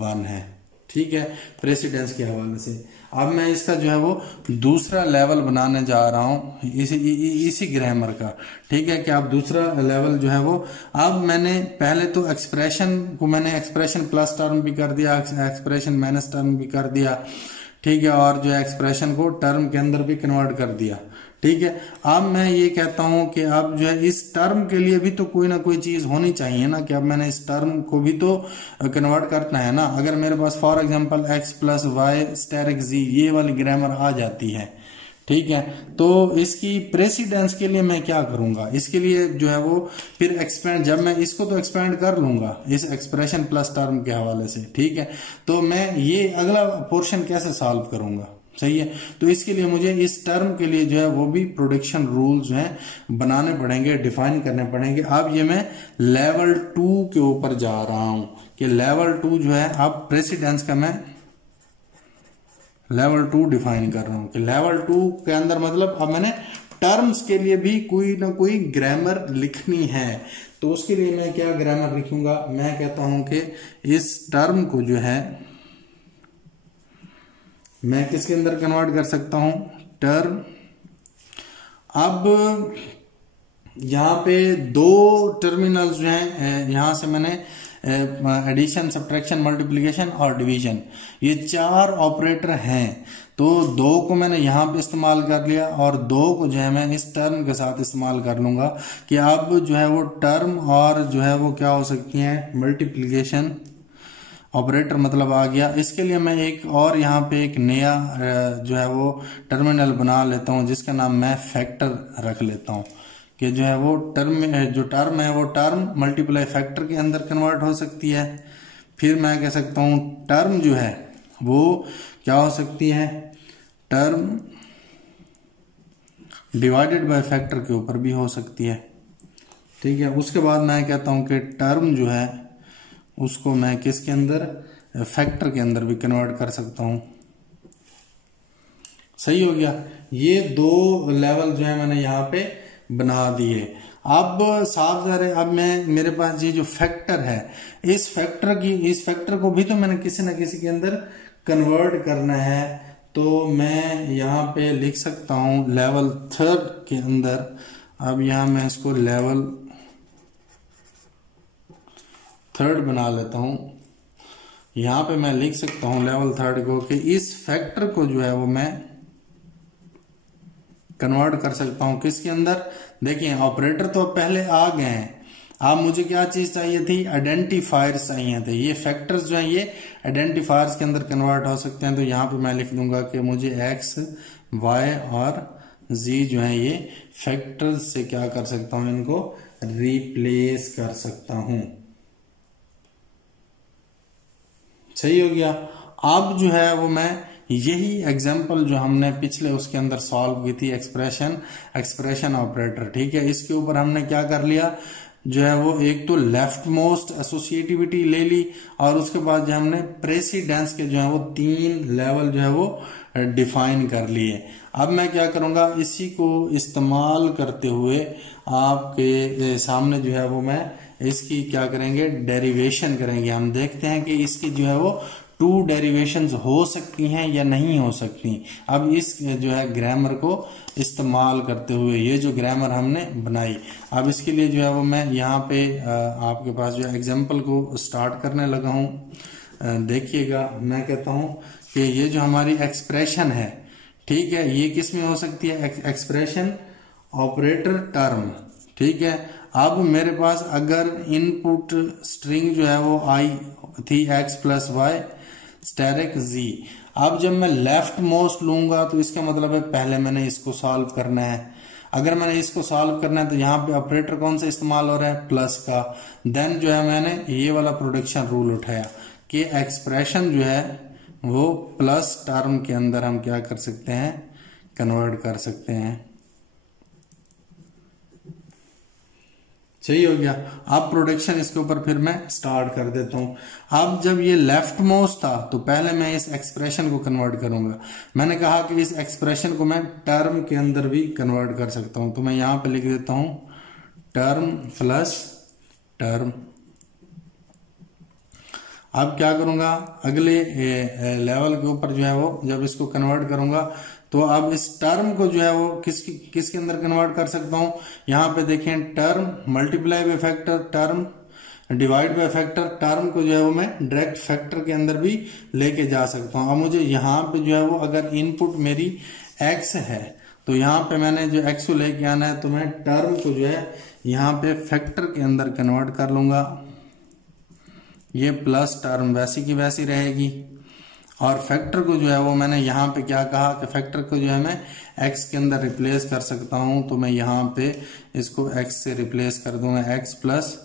1 है। ठीक है, प्रेसिडेंस के हवाले से। अब मैं इसका जो है वो दूसरा लेवल बनाने जा रहा हूं इसी ग्रामर का। ठीक है, कि आप दूसरा लेवल जो है वो, अब मैंने पहले तो एक्सप्रेशन को मैंने एक्सप्रेशन प्लस टर्म भी कर दिया, एक्सप्रेशन माइनस टर्म भी कर दिया। ठीक है, और जो एक्सप्रेशन को टर्म के अंदर भी कन्वर्ट कर दिया। ठीक है, अब मैं ये कहता हूं कि अब जो है इस टर्म के लिए भी तो कोई ना कोई चीज होनी चाहिए ना, कि अब मैंने इस टर्म को भी तो कन्वर्ट करना है ना। अगर मेरे पास for example x plus Y asterisk z ये वाली ग्रामर आ जाती है, ठीक है, तो इसकी प्रेसिडेंस के लिए मैं क्या करूंगा, इसके लिए जो है वो फिर एक्सपेंड, जब मैं इसको तो एक्सपेंड कर लूंगा इस एक्सप्रेशन प्लस टर्म के हवाले से। ठीक है, तो मैं ये अगला पोर्शन कैसे सॉल्व करूंगा, सही है। तो इसके लिए मुझे इस टर्म के लिए जो है वो भी प्रोडक्शन रूल्स जो है बनाने पड़ेंगे, डिफाइन करने पड़ेंगे। अब ये मैं लेवल 2 के ऊपर जा रहा हूं कि लेवल 2 जो है, अब प्रेसिडेंस का मैं लेवल 2 डिफाइन कर रहा हूं कि लेवल 2 के अंदर मतलब अब मैंने टर्म्स के लिए भी कोई ना कोई ग्रामर लिखनी है। तो उसके लिए मैं क्या ग्रामर लिखूंगा, मैं कहता हूं कि इस टर्म को जो है मैं किसके अंदर कन्वर्ट कर सकता हूं, टर्म। अब यहां पे दो टर्मिनल्स जो हैं, यहां से मैंने एडिशन, सब्ट्रैक्शन, मल्टीप्लिकेशन और डिवीजन, ये 4 ऑपरेटर हैं। तो 2 को मैंने यहां पे इस्तेमाल कर लिया और 2 को जो है मैं इस टर्म के साथ इस्तेमाल कर लूंगा कि अब जो है वो टर्म और जो है वो क्या हो सकती हैं, मल्टीप्लिकेशन ऑपरेटर मतलब आ गया। इसके लिए मैं एक और यहाँ पे एक नया जो है वो टर्मिनल बना लेता हूँ जिसका नाम मैं फैक्टर रख लेता हूँ कि जो है वो टर्म है वो टर्म मल्टीप्लाई फैक्टर के अंदर कन्वर्ट हो सकती है। फिर मैं कह सकता हूँ टर्म जो है वो क्या हो सकती है, टर्म डिवाइडेड बाय फैक्टर के ऊपर भी हो सकती है। ठीक है, उसके बाद मैं कहता हूँ कि टर्म जो है उसको मैं किसके अंदर, फैक्टर के अंदर भी कन्वर्ट कर सकता हूं। सही हो गया, ये 2 लेवल जो है मैंने यहाँ पे बना दिए। अब साफ ज़ाहिर है, अब मैं मेरे पास ये जो फैक्टर है, इस फैक्टर को भी तो मैंने किसी ना किसी के अंदर कन्वर्ट करना है। तो मैं यहाँ पे लिख सकता हूँ लेवल 3 के अंदर। अब यहाँ मैं इसको लेवल 3 बना लेता हूं। यहां पे मैं लिख सकता हूं लेवल 3 को कि इस फैक्टर को जो है वो मैं कन्वर्ट कर सकता हूं किसके अंदर। देखिए ऑपरेटर तो पहले आ गए हैं, अब मुझे क्या चीज चाहिए थी, आइडेंटिफायर्स चाहिए थे। ये फैक्टर्स जो हैं ये आइडेंटिफायर्स के अंदर कन्वर्ट हो सकते हैं। तो यहां पे मैं लिख दूंगा कि मुझे एक्स, वाई और जी जो है ये फैक्टर्स से क्या कर सकता हूं, इनको रिप्लेस कर सकता हूं। सही हो गया। अब जो है वो मैं यही एग्जांपल जो हमने पिछले उसके अंदर सॉल्व की थी, एक्सप्रेशन ऑपरेटर, ठीक है, इसके ऊपर हमने क्या कर लिया, जो है वो एक तो लेफ्ट मोस्ट एसोसिएटिविटी ले ली और उसके बाद जो हमने प्रेसिडेंस के जो है वो 3 लेवल जो है वो डिफाइन कर लिए। अब मैं क्या करूंगा, इसी को इस्तेमाल करते हुए आपके सामने जो है वो मैं इसकी क्या करेंगे, डेरिवेशन करेंगे। हम देखते हैं कि इसकी जो है वो 2 डेरिवेशंस हो सकती हैं या नहीं हो सकती। अब इस जो है ग्रामर को इस्तेमाल करते हुए ये जो ग्रामर हमने बनाई, अब इसके लिए जो है वो मैं यहाँ पे आपके पास जो एग्जाम्पल को स्टार्ट करने लगा हूँ। देखिएगा, मैं कहता हूँ कि ये जो हमारी एक्सप्रेशन है, ठीक है, ये किस में हो सकती है, एक्सप्रेशन ऑपरेटर टर्म, ठीक है। अब मेरे पास अगर इनपुट स्ट्रिंग जो है वो आई थी x plus Y asterisk z, अब जब मैं लेफ्ट मोस्ट लूंगा तो इसका मतलब है पहले मैंने इसको सॉल्व करना है। अगर मैंने इसको सॉल्व करना है तो यहाँ पे ऑपरेटर कौन सा इस्तेमाल हो रहा है, प्लस का। देन जो है मैंने ये वाला प्रोडक्शन रूल उठाया कि एक्सप्रेशन जो है वो प्लस टर्म के अंदर हम क्या कर सकते हैं, कन्वर्ट कर सकते हैं। सही हो गया। अब प्रोडक्शन इसके ऊपर फिर मैं स्टार्ट कर देता हूं। अब जब ये लेफ्ट मोस्ट था तो पहले मैं इस एक्सप्रेशन को कन्वर्ट करूंगा। मैंने कहा कि इस एक्सप्रेशन को मैं टर्म के अंदर भी कन्वर्ट कर सकता हूं, तो मैं यहां पे लिख देता हूं टर्म प्लस टर्म। अब क्या करूंगा, अगले लेवल के ऊपर जो है वो जब इसको कन्वर्ट करूंगा तो अब इस टर्म को जो है वो किसके अंदर कन्वर्ट कर सकता हूं। यहां पे देखें, term multiply by factor, term divide by factor, term को जो है वो मैं डायरेक्ट फैक्टर के अंदर भी लेके जा सकता हूं। अब मुझे यहाँ पे जो है वो अगर इनपुट मेरी x है तो यहाँ पे मैंने जो x को लेके आना है, तो मैं टर्म को जो है यहाँ पे फैक्टर के अंदर कन्वर्ट कर लूंगा। ये प्लस टर्म वैसी की वैसी रहेगी, और फैक्टर को जो है वो मैंने यहाँ पे क्या कहा कि फैक्टर को जो है मैं x के अंदर रिप्लेस कर सकता हूँ, तो मैं यहाँ पे इसको x से रिप्लेस कर दूंगा, x प्लस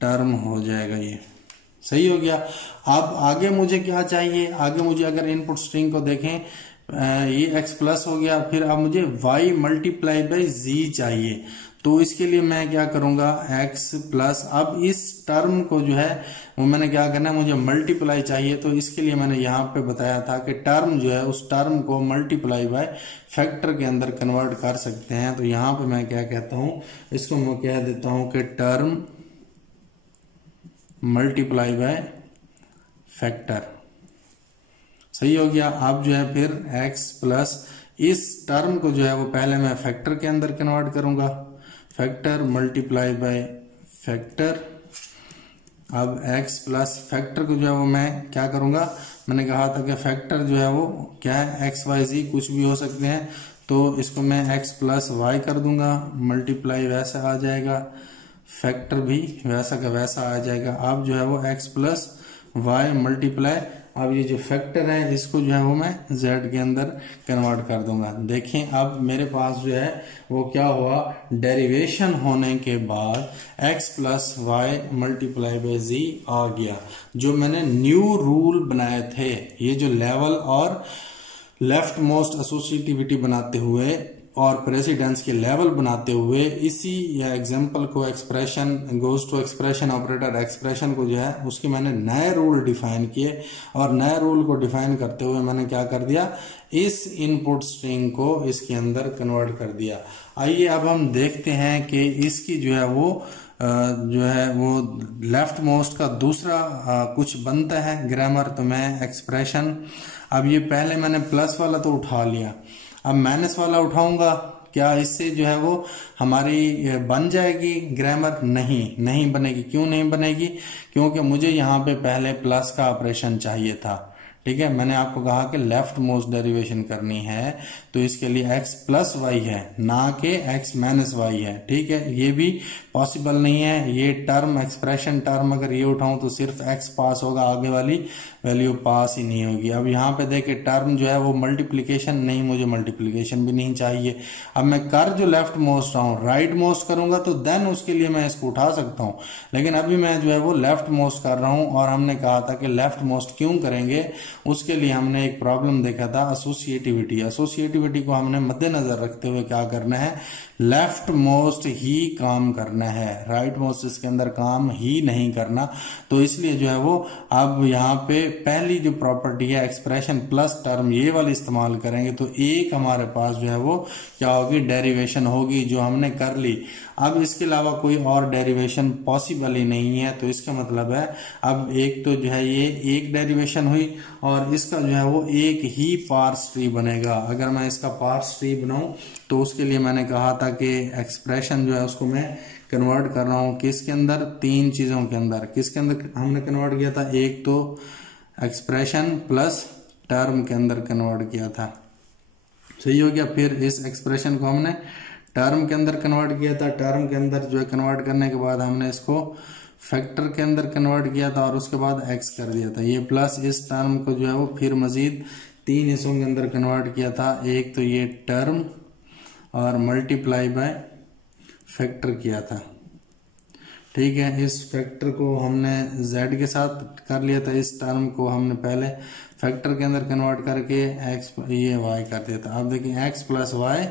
टर्म हो जाएगा। ये सही हो गया। अब आगे मुझे क्या चाहिए, आगे मुझे अगर इनपुट स्ट्रिंग को देखें, ये x प्लस हो गया, फिर अब मुझे y मल्टीप्लाई बाई z चाहिए। तो इसके लिए मैं क्या करूंगा, x प्लस, अब इस टर्म को जो है वो मैंने क्या करना है, मुझे मल्टीप्लाई चाहिए, तो इसके लिए मैंने यहाँ पे बताया था कि टर्म जो है उस टर्म को मल्टीप्लाई बाय फैक्टर के अंदर कन्वर्ट कर सकते हैं। तो यहाँ पे मैं क्या कहता हूँ, इसको मैं कह देता हूँ कि टर्म मल्टीप्लाई बाय फैक्टर। सही हो गया। अब जो है फिर x प्लस, इस टर्म को जो है वो पहले मैं फैक्टर के अंदर कन्वर्ट करूंगा, फैक्टर मल्टीप्लाई बाय फैक्टर। अब x प्लस फैक्टर को जो है वो मैं क्या करूंगा, मैंने कहा था कि फैक्टर जो है वो क्या है, x y z कुछ भी हो सकते हैं, तो इसको मैं x प्लस y कर दूंगा, मल्टीप्लाई वैसा आ जाएगा, फैक्टर भी वैसा का वैसा आ जाएगा। अब जो है वो x प्लस वाई मल्टीप्लाई, अब ये जो फैक्टर है इसको जो है वो मैं z के अंदर कन्वर्ट कर दूंगा। देखें अब मेरे पास जो है वो क्या हुआ, डेरिवेशन होने के बाद x plus y multiply by z आ गया। जो मैंने न्यू रूल बनाए थे, ये जो लेवल और लेफ्ट मोस्ट एसोसिएटिविटी बनाते हुए और प्रेसिडेंस के लेवल बनाते हुए, इसी या एग्जाम्पल को expression goes to expression operator expression को जो है उसके मैंने नए रूल डिफाइन किए, और नए रूल को डिफाइन करते हुए मैंने क्या कर दिया, इस इनपुट स्ट्रिंग को इसके अंदर कन्वर्ट कर दिया। आइए अब हम देखते हैं कि इसकी जो है वो लेफ्ट मोस्ट का दूसरा कुछ बनता है ग्रामर। तो मैं एक्सप्रेशन, अब ये पहले मैंने प्लस वाला तो उठा लिया, अब माइनस वाला उठाऊंगा, क्या इससे जो है वो हमारी बन जाएगी ग्रामर? नहीं बनेगी। क्यों नहीं बनेगी? क्योंकि मुझे यहाँ पे पहले प्लस का ऑपरेशन चाहिए था। ठीक है, मैंने आपको कहा कि लेफ्ट मोस्ट डेरिवेशन करनी है तो इसके लिए x प्लस वाई है, ना कि x माइनस वाई है। ठीक है, ये भी पॉसिबल नहीं है। ये टर्म एक्सप्रेशन टर्म अगर ये उठाऊं तो सिर्फ x पास होगा, आगे वाली वैल्यू पास ही नहीं होगी। अब यहाँ पे देखिए टर्म जो है वो मल्टीप्लीकेशन, नहीं मुझे मल्टीप्लीकेशन भी नहीं चाहिए। अब मैं कर जो लेफ्ट मोस्ट रहा हूँ, राइट मोस्ट करूंगा तो देन उसके लिए मैं इसको उठा सकता हूँ, लेकिन अभी मैं जो है वो लेफ्ट मोस्ट कर रहा हूँ। और हमने कहा था कि लेफ्ट मोस्ट क्यों करेंगे, उसके लिए हमने एक प्रॉब्लम देखा था, एसोसिएटिविटी को हमने मद्देनजर रखते हुए क्या करना है, लेफ्ट मोस्ट ही काम करना है, राइट मोस्ट इसके अंदर काम ही नहीं करना। तो इसलिए जो है वो अब यहाँ पे पहली जो प्रॉपर्टी है एक्सप्रेशन प्लस टर्म, ये वाली इस्तेमाल करेंगे तो एक हमारे पास जो है वो क्या होगी, डेरिवेशन होगी जो हमने कर ली। अब इसके अलावा कोई और डेरिवेशन पॉसिबल ही नहीं है। तो इसका मतलब है अब एक तो जो है ये एक डेरिवेशन हुई और इसका जो है वो एक ही पार्स ट्री बनेगा। अगर मैं इसका पार्स ट्री बनाऊं तो उसके लिए मैंने कहा था कि एक्सप्रेशन जो है उसको मैं कन्वर्ट कर रहा हूं किसके अंदर, तीन चीजों के अंदर। किसके अंदर हमने कन्वर्ट किया था, एक तो एक्सप्रेशन प्लस टर्म के अंदर कन्वर्ट किया था। सही हो गया। फिर इस एक्सप्रेशन को हमने टर्म के अंदर कन्वर्ट किया था, टर्म के अंदर जो है कन्वर्ट करने के बाद हमने इसको फैक्टर के अंदर कन्वर्ट किया था और उसके बाद एक्स कर दिया था। ये प्लस इस टर्म को जो है वो फिर मजीद तीन हिस्सों के अंदर कन्वर्ट किया था, एक तो ये टर्म और मल्टीप्लाई बाय फैक्टर किया था। ठीक है, इस फैक्टर को हमने z के साथ कर लिया था, इस टर्म को हमने पहले फैक्टर के अंदर कन्वर्ट करके x ये y कर दिया था। अब देखिए x प्लस वाई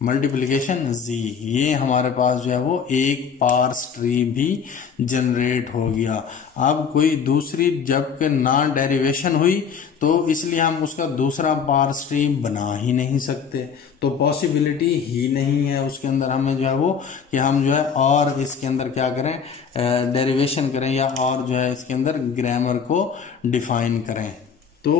मल्टीप्लिकेशन जी, ये हमारे पास जो है वो एक पार्स ट्री भी जनरेट हो गया। अब कोई दूसरी जब के ना डेरिवेशन हुई तो इसलिए हम उसका दूसरा पार्स ट्री बना ही नहीं सकते, तो पॉसिबिलिटी ही नहीं है उसके अंदर हमें जो है वो कि हम जो है और इसके अंदर क्या करें, डेरिवेशन करें या और जो है इसके अंदर ग्रामर को डिफाइन करें। तो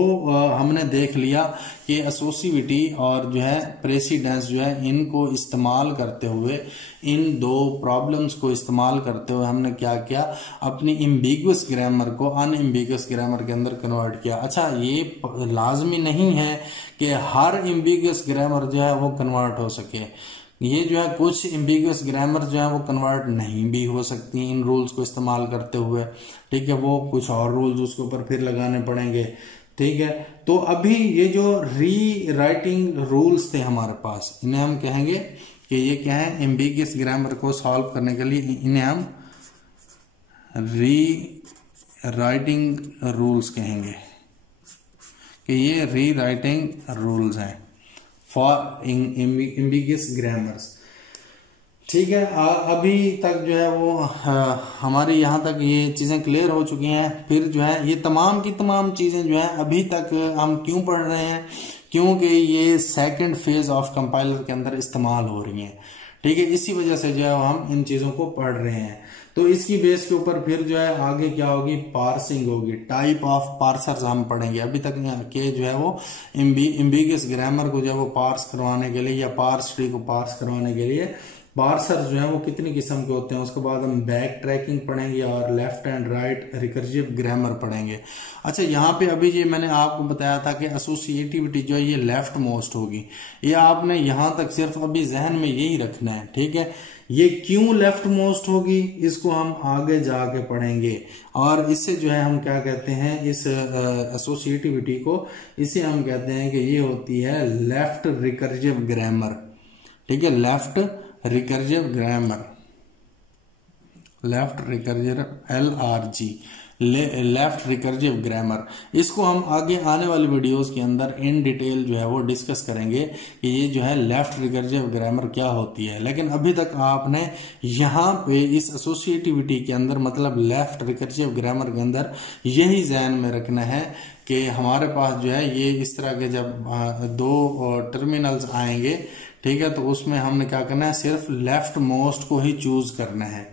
हमने देख लिया कि एसोसिएटिविटी और जो है प्रेसिडेंस जो है इनको इस्तेमाल करते हुए, इन दो प्रॉब्लम्स को इस्तेमाल करते हुए हमने क्या किया, अपनी एम्बिगुअस ग्रामर को अनएम्बिगुअस ग्रामर के अंदर कन्वर्ट किया। अच्छा, ये लाजमी नहीं है कि हर एम्बिगुअस ग्रामर जो है वो कन्वर्ट हो सके, ये जो है कुछ एम्बिगुअस ग्रामर जो है वो कन्वर्ट नहीं भी हो सकती इन रूल्स को इस्तेमाल करते हुए, ठीक है। वो कुछ और रूल्स उसके ऊपर फिर लगाने पड़ेंगे, ठीक है। तो अभी ये जो री राइटिंग रूल्स थे हमारे पास, इन्हें हम कहेंगे कि ये क्या है, एम्बिगुअस ग्रामर को सॉल्व करने के लिए इन्हें हम री राइटिंग रूल्स कहेंगे कि ये री राइटिंग रूल्स हैं फॉर एम्बिगुअस ग्रामर्स, ठीक है। अभी तक जो है वो हमारी यहाँ तक ये चीज़ें क्लियर हो चुकी हैं। फिर जो है ये तमाम की तमाम चीज़ें जो है अभी तक हम क्यों पढ़ रहे हैं, क्योंकि ये सेकंड फेज ऑफ कंपाइलर के अंदर इस्तेमाल हो रही हैं, ठीक है। इसी वजह से जो है हम इन चीज़ों को पढ़ रहे हैं। तो इसकी बेस के ऊपर फिर जो है आगे क्या होगी, पार्सिंग होगी, टाइप ऑफ पार्सर्स हम पढ़ेंगे। अभी तक के जो है वो एम्बिगुअस ग्रामर को जो है वो पार्स करवाने के लिए या पार्स ट्री को पार्स करवाने के लिए पार्सर जो है वो कितनी किस्म के होते हैं, उसके बाद हम बैक ट्रैकिंग पढ़ेंगे और left and right recursive grammar पढ़ेंगे। अच्छा, यहाँ पे अभी ये मैंने आपको बताया था कि एसोसिएटिविटी जो है ये लेफ्ट मोस्ट होगी, ये आपने यहाँ तक सिर्फ अभी जहन में यही रखना है, ठीक है। ये क्यों लेफ्ट मोस्ट होगी इसको हम आगे जाके पढ़ेंगे, और इससे जो है हम क्या कहते हैं, इस एसोसिएटिविटी को इसे हम कहते हैं कि ये होती है लेफ्ट रिकर्सिव ग्रामर, ठीक है। Left recursive grammar, left recursive LRG, left recursive grammar, इसको हम आगे आने वाली वीडियोस के अंदर इन डिटेल जो है वो डिस्कस करेंगे कि ये जो है लेफ्ट रिकर्सिव ग्रामर क्या होती है। लेकिन अभी तक आपने यहाँ पे इस एसोसिएटिविटी के अंदर मतलब लेफ्ट रिकर्सिव ग्रामर के अंदर यही ध्यान में रखना है कि हमारे पास जो है ये इस तरह के जब दो टर्मिनल्स आएंगे, ठीक है, तो उसमें हमने क्या करना है, सिर्फ लेफ्ट मोस्ट को ही चूज करना है।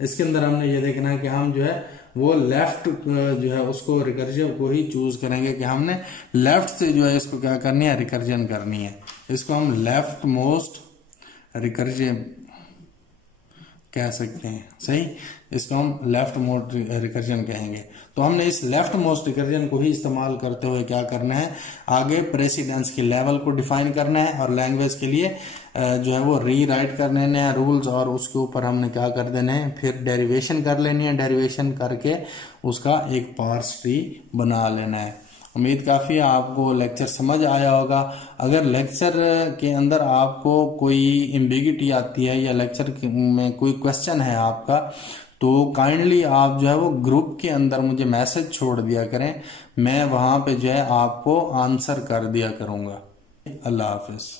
इसके अंदर हमने ये देखना है कि हम जो है वो लेफ्ट जो है उसको रिकर्जन को ही चूज करेंगे कि हमने लेफ्ट से जो है इसको क्या करनी है, रिकर्जन करनी है। इसको हम लेफ्ट मोस्ट रिकर्जन कह सकते हैं, सही। इसको हम लेफ्ट मोस्ट रिकर्जन कहेंगे। तो हमने इस लेफ्ट मोस्ट रिकर्जन को ही इस्तेमाल करते हुए क्या करना है, आगे प्रेसिडेंस के लेवल को डिफाइन करना है और लैंग्वेज के लिए जो है वो री राइट कर लेने हैं रूल्स, और उसके ऊपर हमने क्या कर देने हैं, फिर डेरिवेशन कर लेनी है। डेरिवेशन करके उसका एक पार्स ट्री बना लेना है। उम्मीद काफ़ी आपको लेक्चर समझ आया होगा। अगर लेक्चर के अंदर आपको कोई एम्बिगिटी आती है या लेक्चर में कोई क्वेश्चन है आपका, तो काइंडली आप जो है वो ग्रुप के अंदर मुझे मैसेज छोड़ दिया करें, मैं वहाँ पे जो है आपको आंसर कर दिया करूँगा। अल्लाह हाफिज।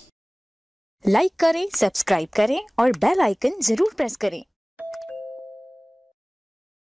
लाइक करें, सब्सक्राइब करें और बेल आइकन जरूर प्रेस करें।